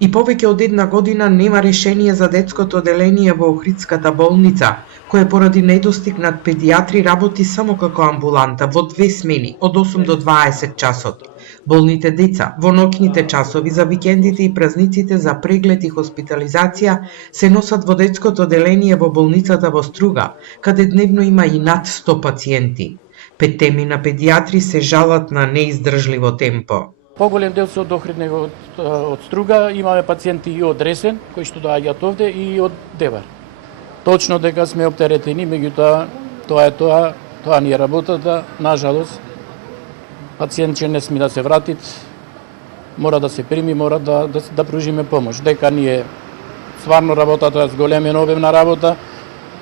И повеќе од една година нема решение за детското оделение во Охридската болница, кое поради недостиг над педиатри работи само како амбуланта во 2 смени од 8 до 20 часот. Болните деца во ноќните часови, за викендите и празниците за преглед и хоспитализација се носат во детското оделение во болницата во Струга, каде дневно има и над 100 пациенти. 5 темина педиатри се жалат на неиздржливо темпо. Поголем дел се од Охрид него од Струга, имаме пациенти и од Ресен, кои што доаѓаат овде, и од Девар. Точно дека сме оптеретени, меѓутоа тоа ни е работата, нажалост. Пациент че не сми да се вратит, мора да се прими, мора да пружиме помош. Дека ни е стварно работата е зголемена обемна работа,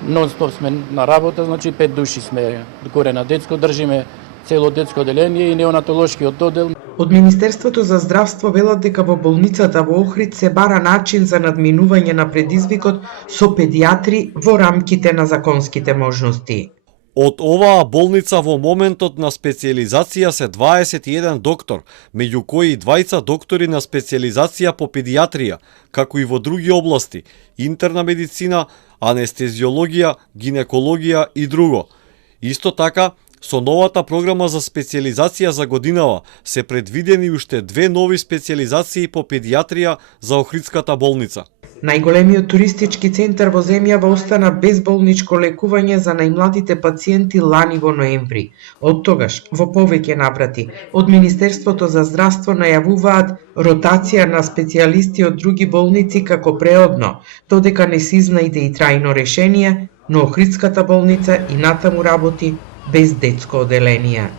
нон-стоп сме на работа, значи 5 души сме горе на детско, држиме цело детско оделение и неонатолошкиот оддел. Од Министерството за здравство велат дека во болницата во Охрид се бара начин за надминување на предизвикот со педиатри во рамките на законските можности. Од оваа болница во моментот на специјализација се 21 доктор, меѓу кои 20 доктори на специјализација по педиатрија, како и во други области, интерна медицина, анестезиологија, гинекологија и друго. Исто така, со новата програма за специјализација за годинава се предвидени уште 2 нови специјализации по педиатрија за Охридската болница. Најголемиот туристички центар во земјава остана без болничко лекување за најмладите пациенти лани во ноември. Од тогаш, во повеќе наврати, од Министерството за здравство најавуваат ротација на специјалисти од други болници како преодно, додека не се изнајде и трајно решение, но Охридската болница и натаму работи без детско оделение.